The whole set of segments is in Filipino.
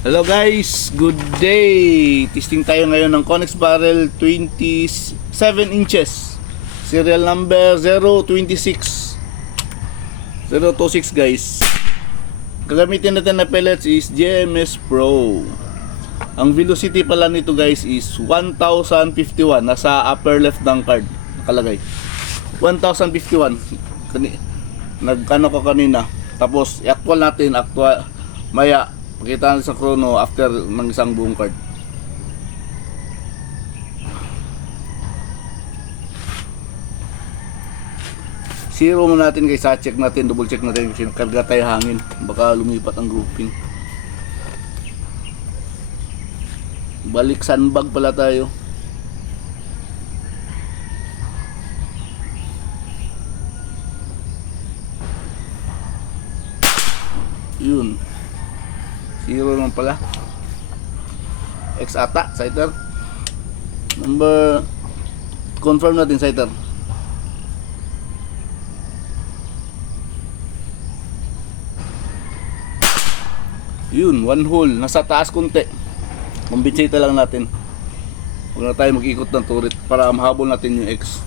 Hello guys, good day! Testing tayo ngayon ng Connex Barrel 27 inches. Serial number 026 guys. Gagamitin natin na pellets is GMS Pro. Ang velocity pala nito guys is 1051. Nasa upper left ng card nakalagay 1051. Nag-ano ko kanina. Tapos i-actual natin, maya pakita natin sa chrono after ng isang buong card. Zero mo natin guys, check natin, double check natin kasi karga tayo hangin, baka lumipat ang grouping. Balik sandbag pala tayo. Yun, zero naman pala. X ata, sighter. Number, confirm natin sighter. Yun, one hole, nasa taas konti. Kumbitsita lang natin. Huwag na tayo mag-ikot ng turret para mahabol natin yung X.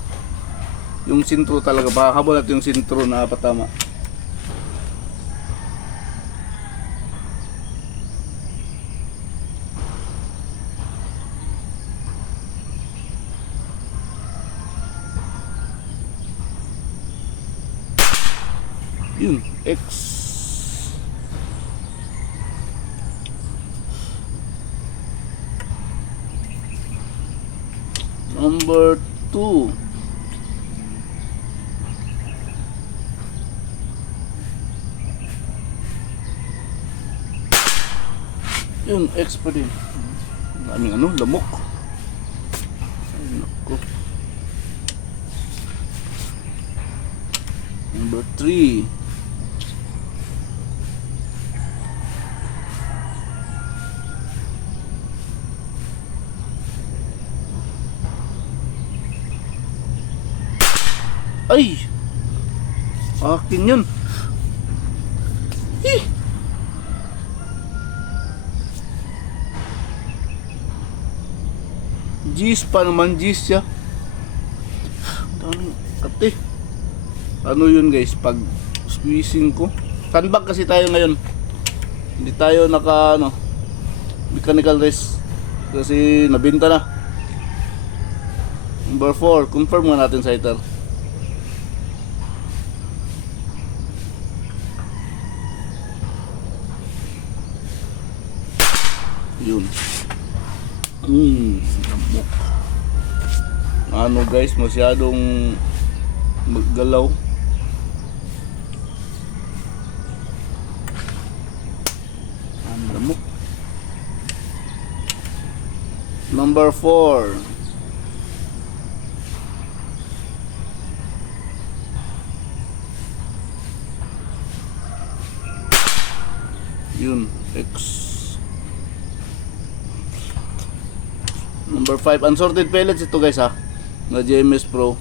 Yung sintro talaga, mahabol natin yung sintro na patama. Yun, X. Number 2. Yun, X pa din. Daming ano, lamok. Ay, naku. Number 3. Ay! Akin yun. Eh! G's pa naman, G's siya. Daming kate. Ano yun guys, pag squeezing ko. Sandbag kasi tayo ngayon. Hindi tayo naka mechanical race. Kasi nabinta na. Number 4, confirm nga natin sighter. Yun. Ano guys, masyadong maggalaw. Ang lamok. Number 4. Yun, X. Number 5, unsorted pellets ito guys ha, na GMS Pro.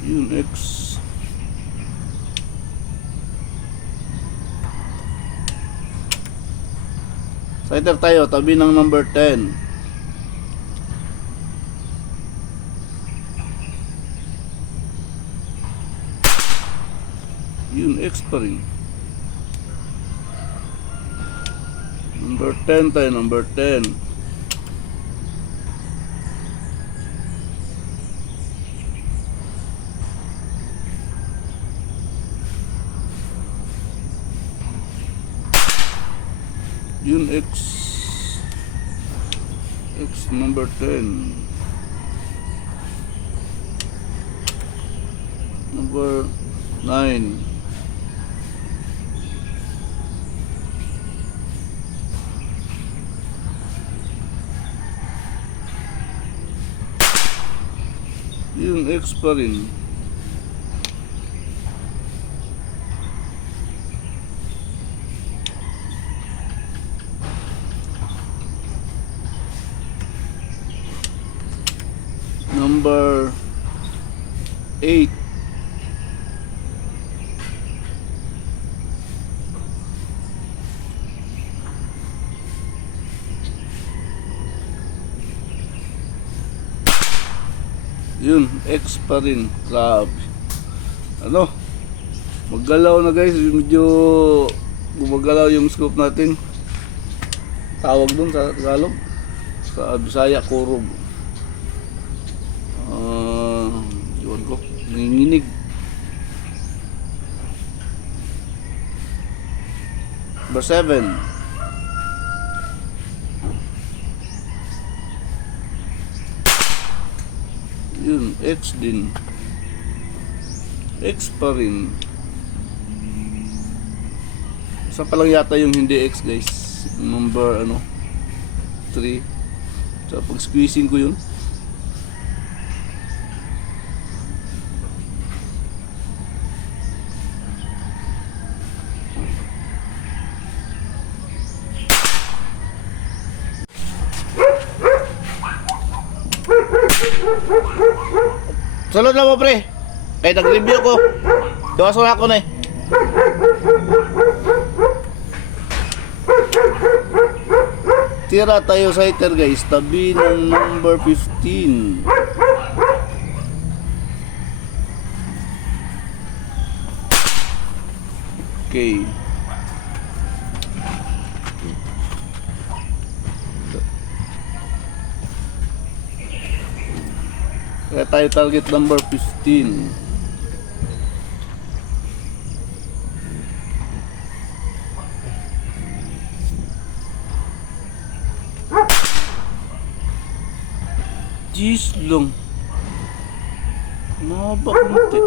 Yun, X. Sighter tayo, tabi ng number 10. Yun, X pa rin. Number 10 tayo, number 10. Yun, X. X number 10. Number 9. Yung X pa rin. number 8. Yun, X pa rin. Grabe. Ano? Maggalaw na guys. Medyo gumagalaw yung scope natin. Tawag dun sa Tagalog. Sa Bisaya, kurog. Yun ko. Nanginginig. Number 7. Yun, X din. X pa rin. Isa pa lang yata yung hindi X guys. Number 3. So pag squeezing ko yun. Salud na mo pre. Kaya nag-review ko. Gawas mo ako na eh. Tira tayo sa hitter guys. Tabi ng number 15. Okay. Kaya tayo target number 15. Jeez lang. Mahaba konti.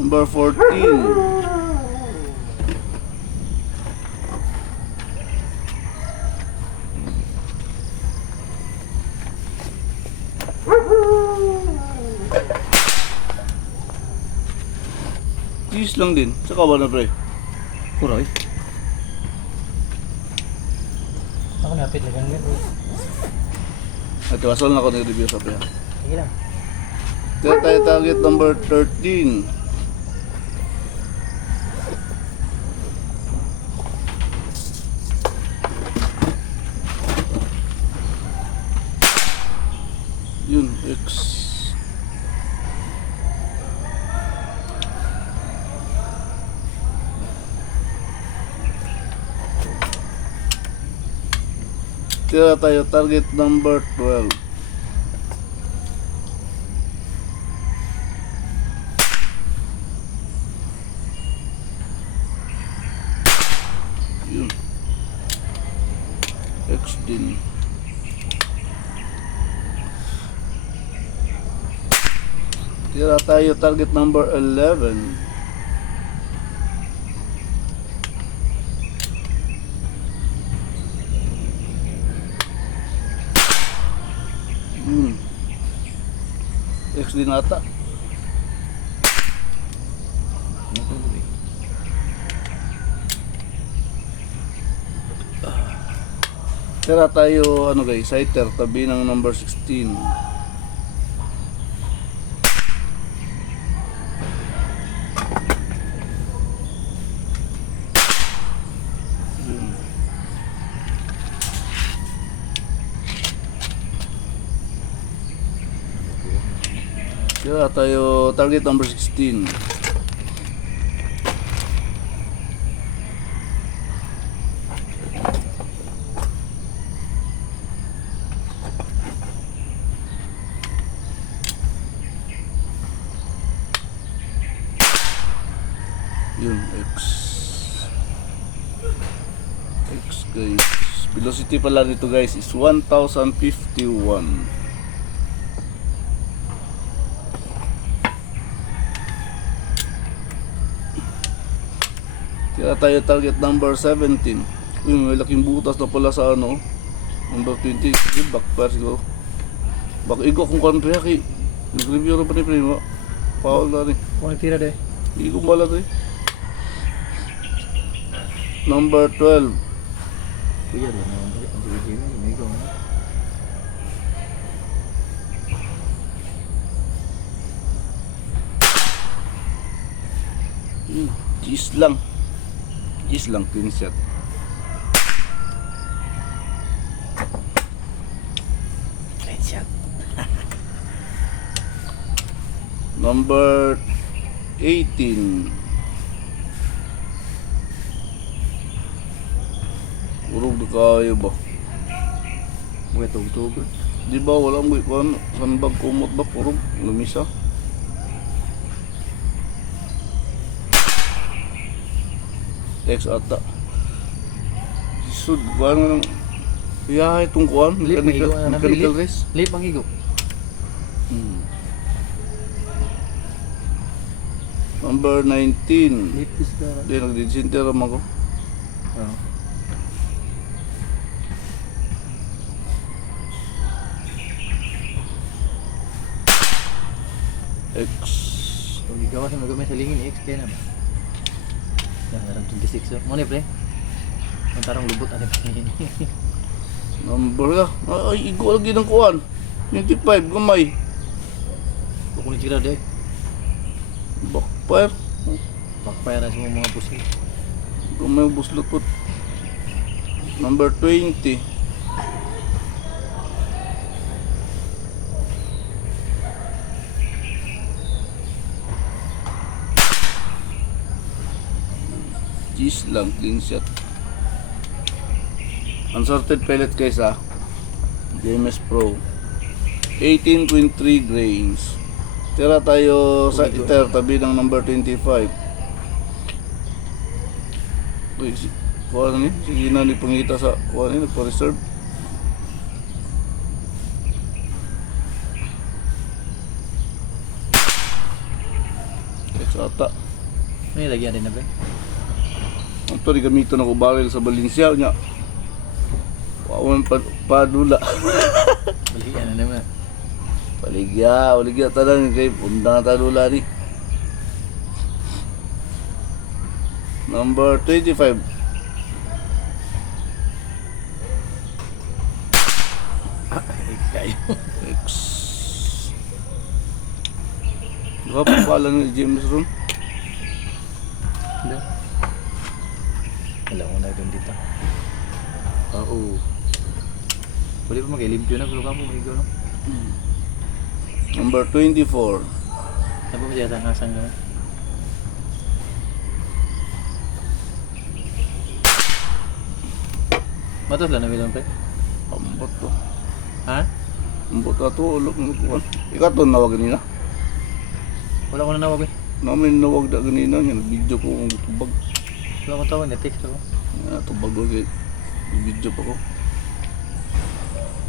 Number 14. Cheese lang din. Saka ba na pre? Kuroy. Ako napit lang yan. At wasol na ako nag-review sa pre. Sige lang. Kaya tayo target number 13. Yun, X. Tira tayo target number 12. Yun. X din. Tira tayo target number 11. X din ata. Tira tayo guys, hitter tabi ng number 16. Tira tayo target number 16. Yun, X guys. Velocity pala nito guys is 1051. Kaya tayo target number 17. Uy, may laking butas na pala sa number 20. Sige, backfire siguro. Igo kung kan pre ki. Nag-review na pa ni Primo. Paul na rin. Kung tira de. Igo bala rin. Number 12. Kuya lang. Cheese lang. Cheese lang, clean shot. Clean shot. Number 18. Urog na kayo ba? Buhay tug-tug. Di ba walang buhay ko ano? Sanbag kumot ba? Urog, lumisa. X ata. Sud, kuhan nga ng... Kaya itong kuhan, Lip, mechanical, maigo na mechanical lip. race. Lip ang igo. Number 19. Lip is ka. Di, nagdisinter naman ko. Oo. X. Kung igawa sa magamay sa lingin, X kaya naman. Yan, narang 26 oh. Muna pre. Ang tarong lubot ano pre. Number ka. Ay, igo lagi ng kuhan. 25, gamay. Kukunin sila deh. Backfire. Backfire sa mga pusi. Gamay buslot po. Number 20. Cheese lang, clean shot. Unsorted pellet guys ha. JMS Pro. 18.3 grains. Tira tayo sa iter, tabi ng number 25. Uy, kuha na ni. Sige na ni pangita sa kuha na ni, nagpa-reserve. Ito ata. May lagyan din na pre. Ito rin gamiton ako barrel sa Valencia niya. Wawan padula. Balikan na naman. Baligya talang kay undang tadula ni. Number 25. Kayo. X. Gwapo pala ni James Ron. Hindi. Alam ko na doon dito. Oo. Pwede pa mag-elimpyo na pero kapo mag-igaw no? Number 24. Ano ba siya sangasang gano'n? Matos lang na bilang pre? Ambot to. Ha? Ambot ato ulok ng kuwan. Ikato nawag nila. Wala ko na nawag eh. Namin nawag da ganina nga video ko ang tubag. Wala ko tawag, na-text ako. Tubag ko kay video pa ko.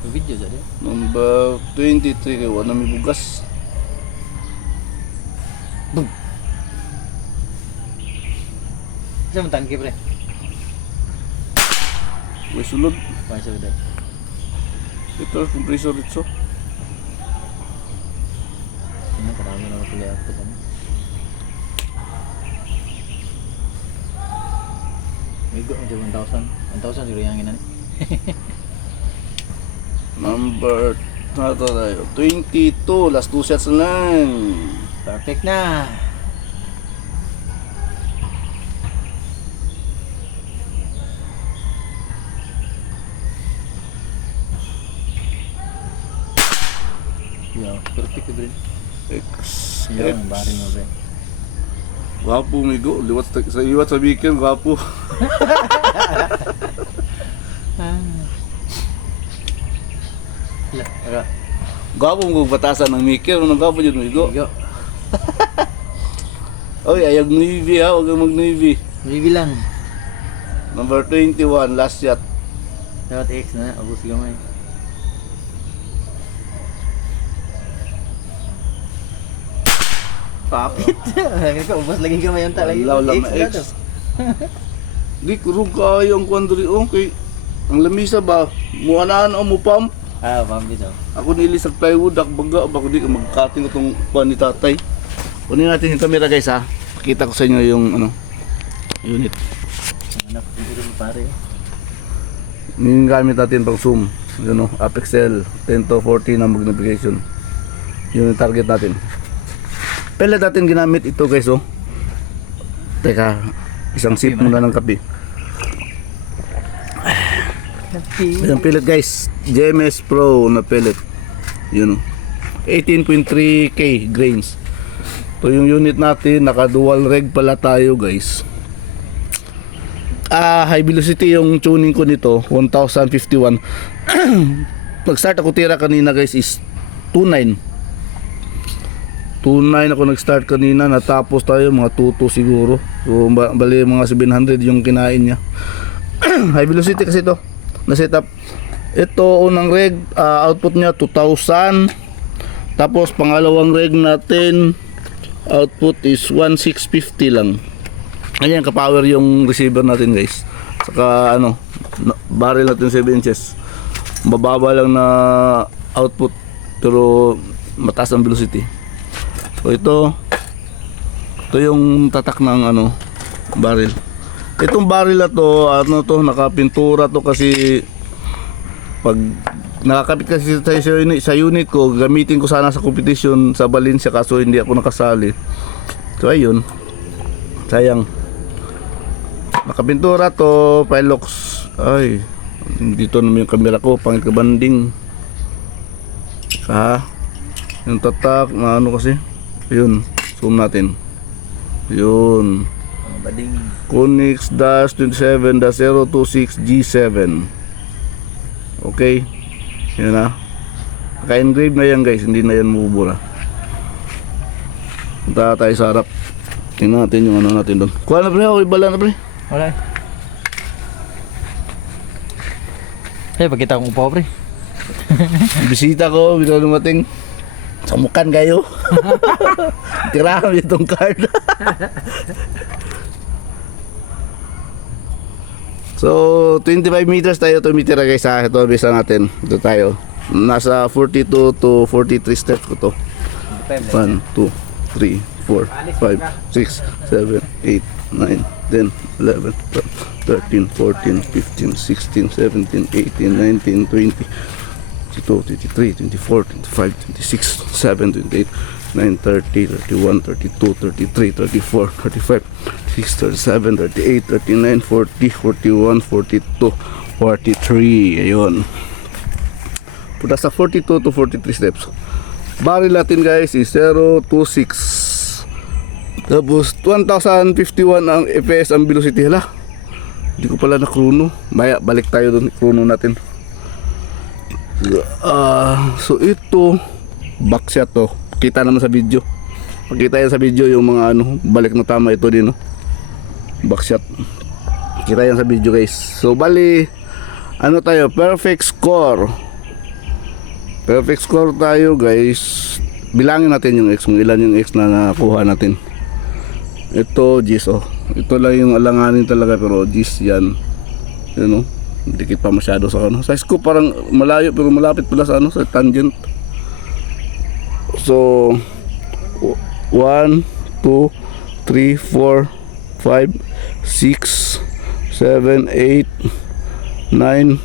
May video dyan eh. Number 23 kay wala may bugas. Boom! Isa mong tangki pre? May sulod. Paano siya dahil? Ito compressor dito. Ano, karami na pala ako kami. May go, medyo 1,000. 1,000 siguro yung hangin na Number nato tayo 22, last 2 shots na lang. Perfect na! Yo, perfect na brin. X. Yo, ang bari mo brin. Gwapo migo, liwat sa iwat sa weekend, gwapo. Hala, aga. Gwapo mo batasan ng Mikel, ano gwapo dyan migo? Go. Oy, ayag Navy ha, huwag kang mag-Navy. Maybe lang. Number 21, last shot. Dapat X na, abos gamay. Kapit. Sabi ko, ubos lagi gamay yung talay. Wala, wala, X ma- na X. to. Di, kurog kayo ang kwandri. Okay, ang lamisa ba? Muanaan o mupam? Ah, pambi to. Ako nilis sa plywood, akbaga, baka di ka mag-cutting itong pan ni tatay. Kunin natin yung camera guys ha. Pakita ko sa inyo yung ano, unit. Ang anak, hindi rin pare. Yung gamit natin pang zoom. Yun o, Apexel 10 to 40 na magnification. Yun yung target natin. Pellet natin ginamit ito guys oh. Teka, isang sip muna ng kape. Ayan, pellet guys. JMS Pro na pellet. Yun. 18.3K grains. So yung unit natin, naka dual reg pala tayo guys. High velocity yung tuning ko nito, 1051. Nag-start ako tira kanina guys is 29. 29 ako nag-start kanina, natapos tayo mga 22 siguro. So bali mga 700 yung kinain niya. High velocity kasi ito na setup. Ito unang reg, output niya 2000. Tapos pangalawang reg natin, output is 1650 lang. Ayan, ka-power yung receiver natin guys. Saka ano, barrel natin 7 inches. Mababa lang na output pero mataas ang velocity. So ito yung tatak ng ano, barrel. Itong barrel na to, ano to, nakapintura to kasi pag nakakabit kasi sa unit ko, gamitin ko sana sa competition sa Valencia kaso hindi ako nakasali. So ayun, sayang. Nakapintura to, Pilox. Ay, dito naman yung camera ko, pangit ka banding. Yung tatak na ano kasi. Ayun, zoom natin. Yun. Bading. Konix-27-026G7. Okay. Yan na. Naka-engrave na yan guys, hindi na yan mabubura. Punta tayo sa harap. Tingnan natin yung ano natin doon. Kuha na pre, ako ibala na pre. Wala. Pagkita kong upo pre. Bisita ko, bigla dumating. Samukan kayo. Tirahan itong card. So 25 meters tayo tumitira guys ha. Ito bisa natin. Ito tayo. Nasa 42 to 43 steps ko to. 1, 2, 3, 4, 5, 6, 7, 8, 9, 10, 11, 12, 13, 14, 15, 16, 17, 18, 19, 20, 22, 23, 24, 25, 26, 27, 28, 9, 30, 31, 32, 33, 34, 35, 36, 37, 38, 39, 40, 41, 42, 43. Ayun. Punta sa 42 to 43 steps. Barrel natin guys is 026. Tapos 1051 ang FPS ang velocity. Hala, hindi ko pala na chrono. Maya balik tayo dun, chrono natin. So ito backshot to. Kita naman sa video. Pakita yan sa video yung mga ano, balik na tama ito din no. Backshot. Kita yan sa video guys. So bali ano tayo, perfect score. Perfect score tayo guys. Bilangin natin yung X, kung ilan yung X na nakuha natin. Ito G's oh. Ito lang yung alanganin talaga pero G's yan. Yan oh. Dikit pa masyado sa ano. Size ko parang malayo pero malapit pala sa ano, sa tangent. So 1, 2, 3, 4, 5, 6, 7, 8, 9,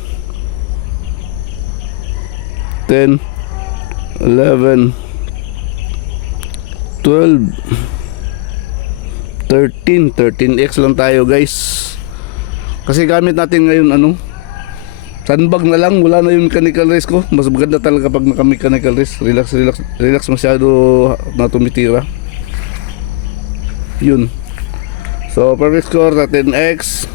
10, 11, 12, 13, 13x lang tayo guys. Kasi gamit natin ngayon ano, sandbag na lang, wala na yung mechanical race ko. Mas maganda talaga pag naka-mechanical race. Relax masyado na tumitira. Yun. So, perfect score na 10x.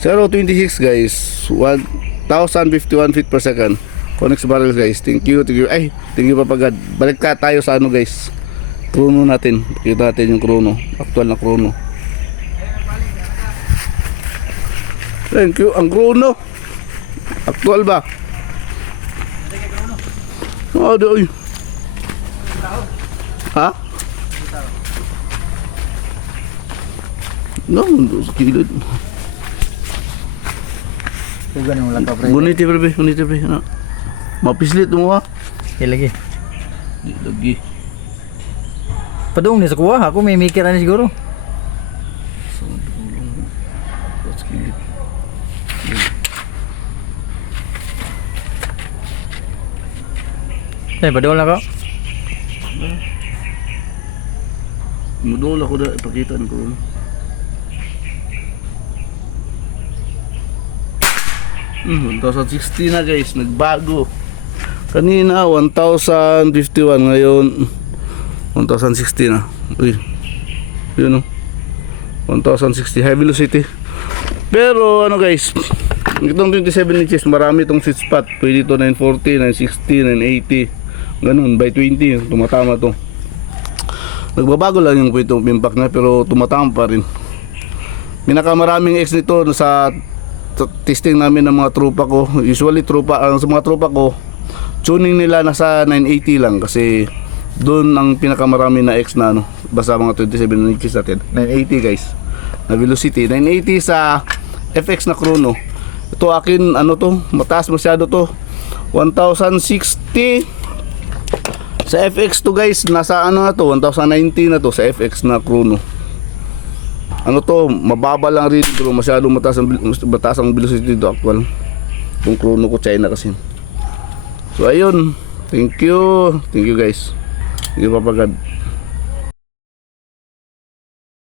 0.26 guys. 1,051 feet per second. Konix barrel guys. Thank you. Ay, thank you papagad. Balik ka tayo sa ano guys. Chrono natin. Kita natin yung chrono. Actual na chrono. Thank you. Ang chrono. Actual ba? Doy. Ha? No, sa kilid. Tugan yung lang ka pre. Guniti pre. Ano? Mapislit mo ha? Lagi. Di lagi. Padung ni sa kuha, ako may mikir na siguro. Sa kilid. Padung lang ka. Modul ako na ipakita ko. 1060 na guys, nagbago. Kanina 1051, ngayon 1060 na. Uy. Yun, 1060 high velocity. Pero ano guys, itong 27 inches, marami itong sweet spot. Pwede ito 940, 960, 980. Ganun, by 20, tumatama to. Nagbabago lang yung impact na, pero tumatama pa rin. Pinakamaraming X nito sa testing namin ng mga tropa ko. Usually sa mga tropa ko, tuning nila nasa 980 lang kasi doon ang pinakamarami na X na basta mga 27 inches natin. 980 guys. Na velocity, 980 sa FX na chrono. Ito akin mataas masyado to. 1060 sa FX to guys, nasa 1090 na to sa FX na chrono. Mababa lang rin pero masyadong mataas ang velocity dito actual. Yung chrono ko China kasi. So ayun, thank you guys. Thank you Papa God.